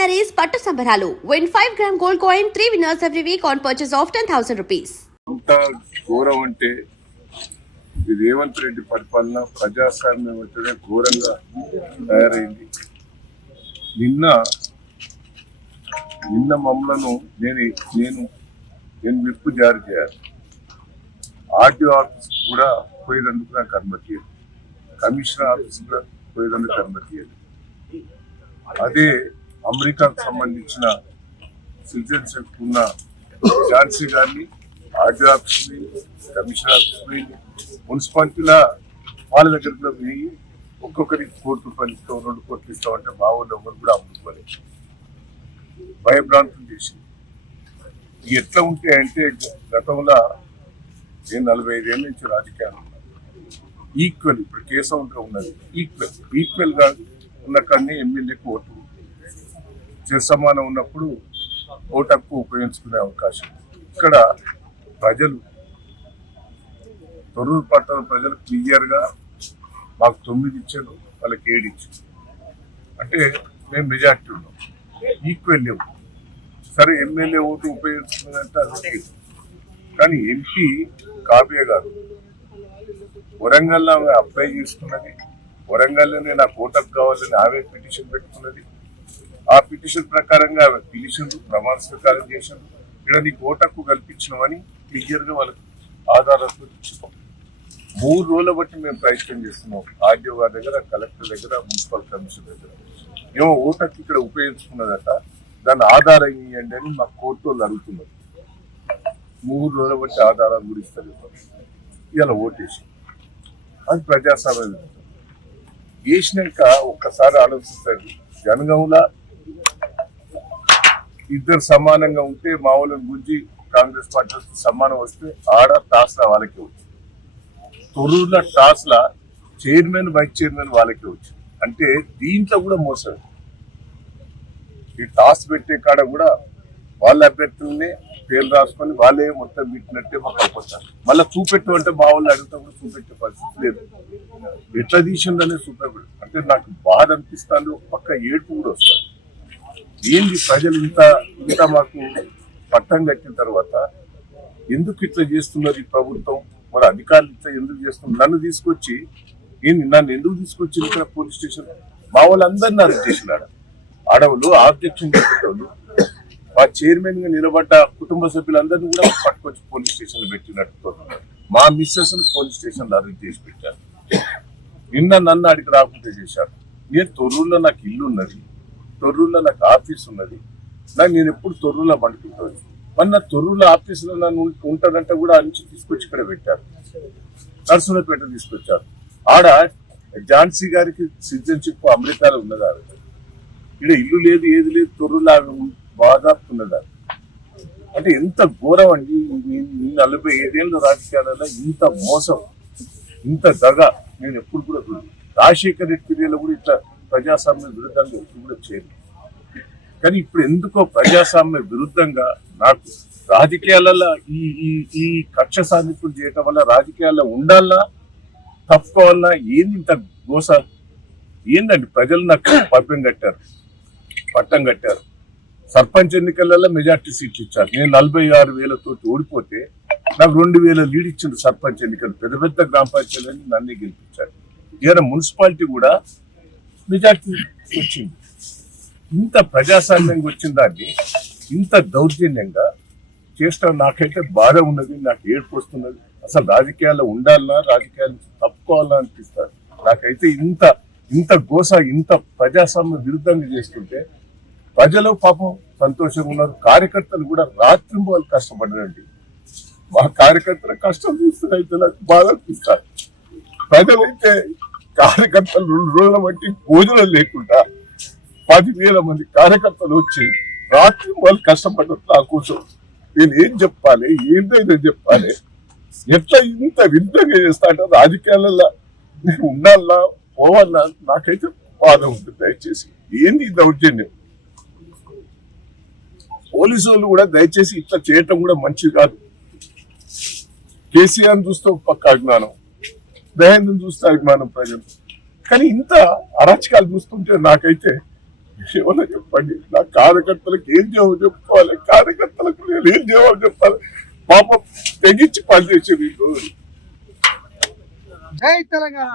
sarees పట్టు సంబరాలు. Win 5 gram gold coin, 3 winners every week on purchase of 10,000 rupees. అంత ఘోరం అంటే ఇది రేవంత్ రెడ్డి పరిపాలన ప్రజాస్వామ్యం అంటే ఘోరంగా తయారైంది. నిన్న మమ్మలను నేను విప్పు జారీ చేయాలి. ఆర్టీఓ ఆఫీస్ కూడా పోయేందుకు నాకు అనుమతి లేదు. కమిషనర్ ఆఫీస్ కూడా పోయేందుకు అనుమతి లేదు. అదే అమెరికాకు సంబంధించిన సిటిజన్షిప్ ఉన్న ఝాన్సీ గారిని ఆర్డీ ఆఫీస్ కమిషనర్ ఆఫీస్ మున్సిపాలిటీల వాళ్ళ దగ్గర కూడా పోయి ఒక్కొక్కరికి ₹1 కోటి ఇస్తాం, ₹2 కోట్లు ఇస్తాం అంటే మా ఊళ్ళో ఎవరు కూడా అమ్ముకోవాలి. భయభ్రాంతులు చేసి ఎట్లా ఉంటే అంటే గతంలో నేను 45 ఏళ్ళ నుంచి రాజకీయాలు ఈక్వల్ ఇప్పుడు కేసంలో ఉన్నది ఈక్వల్ గా ఉన్న కానీ ఎమ్మెల్యేకు ఓటు సమానం ఉన్నప్పుడు ఓటు హక్కు ఉపయోగించుకునే అవకాశం. ఇక్కడ ప్రజలు తొర్రూరు పట్టణ ప్రజలు క్లియర్ గా మాకు 9 ఇచ్చారు, వాళ్ళకి 7 ఇచ్చారు. అంటే మేము మెజార్టీ ఉన్నాం, ఈక్వల్ లేవు. సరే ఎమ్మెల్యే ఓటు ఉపయోగించుకున్నదంటే అది, కానీ ఎంపీ కావ్య గారు వరంగల్లో ఆమె అప్లై చేసుకున్నది, వరంగల్లోనే నాకు ఓటకు కావాలని ఆమె పిటిషన్ పెట్టుకున్నది. ఆ పిటిషన్ ప్రకారంగా ఆమె పిలిచిండ్రు, ప్రమాణ స్వీకారం చేసిండ్రు. ఇక్కడ నీకు ఓటకు కల్పించినామని క్లియర్ గా వాళ్ళకి ఆధారాలతో ఇచ్చినాం. 3 రోజుల బట్టి మేము ప్రయత్నం చేస్తున్నాం. ఆర్డీఓ గారి దగ్గర, కలెక్టర్ దగ్గర, మున్సిపల్ కమిషనర్ దగ్గర. ఏమో ఓటకు ఇక్కడ ఉపయోగించుకున్నదట, దాన్ని ఆధారం ఇవ్వండి అని మా కోర్టు వాళ్ళు అడుగుతున్నారు. 3 రోజుల బట్టి ఆధారాలు కూడా ఇస్తారు. ఇలా ఓటేసి అది ప్రజాస్వామ్యం వేసినాక ఒక్కసారి ఆలోచిస్తారు. జనగంలో ఇద్దరు సమానంగా ఉంటే మా వాళ్ళని గురించి కాంగ్రెస్ పార్టీ సమానం వస్తే ఆడ టాస్ల వాళ్ళకే వచ్చింది. తొర్రూరులో టాస్ల చైర్మన్ వైస్ చైర్మన్ వాళ్ళకే వచ్చింది. అంటే దీంట్లో కూడా మోసం. ఈ టాస్ పెట్టే కాడ కూడా వాళ్ళ అభ్యర్థులనే పేర్లు రాసుకొని వాళ్ళే మొత్తం పెట్టినట్టే మాకు అయిపోతారు. మళ్ళీ చూపెట్టు అంటే మా వాళ్ళు అడిగితే కూడా చూపెట్టే పరిస్థితి లేదు. ఎట్లా తీసిందనే చూపెట్టు అంటే నాకు బాధ అనిపిస్తాను, పక్క ఏడుపు కూడా వస్తుంది. ఏంది ప్రజలు ఇంత మాకు పట్టం కట్టిన తర్వాత ఎందుకు ఇట్లా చేస్తున్నారు ఈ ప్రభుత్వం, మరి అధికారులు ఇట్లా ఎందుకు చేస్తున్నారు? నన్ను ఎందుకు తీసుకొచ్చి ఇక్కడ పోలీస్ స్టేషన్ మా వాళ్ళందరినీ అరెస్ట్ చేసినాడు. అడవులు ఆబ్జెక్షన్ పెట్టేవాళ్ళు, మా చైర్మన్ గా నిలబడ్డ కుటుంబ సభ్యులందరినీ కూడా పట్టుకొచ్చి పోలీస్ స్టేషన్ లో పెట్టినట్టు మా మిస్సెస్ పోలీస్ స్టేషన్ లో అరెస్ట్ చేసి పెట్టారు. నిన్న నన్ను అడిగి రాకుండా చేశారు. నేను తొర్రూరులో నాకు ఇల్లు ఉన్నది, తొర్రూరులో నాకు ఆఫీస్ ఉన్నది, నేను ఎప్పుడు తొర్రూరులో పండుకుంటుంది. మొన్న తొర్రూరులో ఆఫీసులో నన్ను ఉంటానంటే కూడా ఆ నుంచి తీసుకొచ్చి ఇక్కడ పెట్టారు. నర్సులపేట తీసుకొచ్చారు. ఆడ ఝాన్సీ గారికి సిటిజన్షిప్ అమెరికాలో ఉన్నదా? ఇక్కడ ఇల్లు లేదు, ఏది లేదు, తొర్రూరులో బాధాపున్నదా? అంటే ఎంత ఘోరం అండి. 45 ఏళ్ళ రాజకీయాలలో ఇంత మోసం, ఇంత దగ నేను ఎప్పుడు కూడా రాజశేఖర రెడ్డి పీరియడ్లో కూడా ఇట్లా ప్రజాస్వామ్య విరుద్ధంగా ఎప్పుడు కూడా చేయలేదు. కానీ ఇప్పుడు ఎందుకో ప్రజాస్వామ్య విరుద్ధంగా నాకు రాజకీయాలలో ఈ కక్ష సాధింపులు చేయటం వల్ల రాజకీయాల్లో ఉండాలన్నా తప్పుకోవాలన్నా ఏంది ఇంత గోస? ఏందండి? ప్రజలు నాకు పట్టం కట్టారు. సర్పంచ్ ఎన్నికలలో మెజార్టీ సీట్లు ఇచ్చారు. నేను 46,000 ఓడిపోతే నాకు 2,000 లీడ్ ఇచ్చిండు సర్పంచ్ ఎన్నికలు. పెద్ద పెద్ద గ్రామ పంచాయతీలని నన్నే గెలిపించారు. ఇవాళ మున్సిపాలిటీ కూడా మెజార్టీ వచ్చింది. ఇంత ప్రజాస్వామ్యంగా వచ్చిన దాన్ని ఇంత దౌర్జన్యంగా చేస్తాం. నాకైతే బాధ ఉన్నది, నాకు ఏడుపు వస్తున్నది. అసలు రాజకీయాల్లో ఉండాలన్నా, రాజకీయాలు తప్పుకోవాలన్నా అనిపిస్తారు. నాకైతే ఇంత గోస, ఇంత ప్రజాస్వామ్య విరుద్ధంగా చేస్తుంటే ప్రజలు పాపం సంతోషంగా ఉన్నారు. కార్యకర్తలు కూడా రాత్రింబోలు కష్టపడ్డారండి. మా కార్యకర్తల కష్టం చూస్తే అయితే నాకు బాధ అనిపిస్తారు. ప్రజలైతే కార్యకర్తలు 2 రోజుల బట్టి భోజనం లేకుండా 10,000 మంది కార్యకర్తలు వచ్చి రాత్రి వాళ్ళు కష్టపడ్డారు. నా కోసం నేను ఏం చెప్పాలి, ఏంటైనా చెప్పాలి? ఎట్లా ఇంత విరుద్ధంగా చేస్తా అంటే రాజకీయాలలో నేను ఉండాలా పోవాలా? నాకైతే బాధ ఉంటుంది. దయచేసి ఏంది దౌర్జన్యం? పోలీసు వాళ్ళు కూడా దయచేసి ఇట్లా చేయటం కూడా మంచిది కాదు. కేసీఆర్ చూస్తే పక్క అభిమానం, దయానంద్ చూస్తే అభిమానం ప్రజలు. కానీ ఇంత అరాచకాలు చూస్తుంటే నాకైతే ఏమన్నా చెప్పండి, నా కార్యకర్తలకు ఏం జవాబు చెప్పుకోవాలి, కార్యకర్తలకు నేను ఏం జవాబు చెప్పాలి? పాపం తెగించి పనిచేసే వీళ్ళు. జై తెలంగాణ.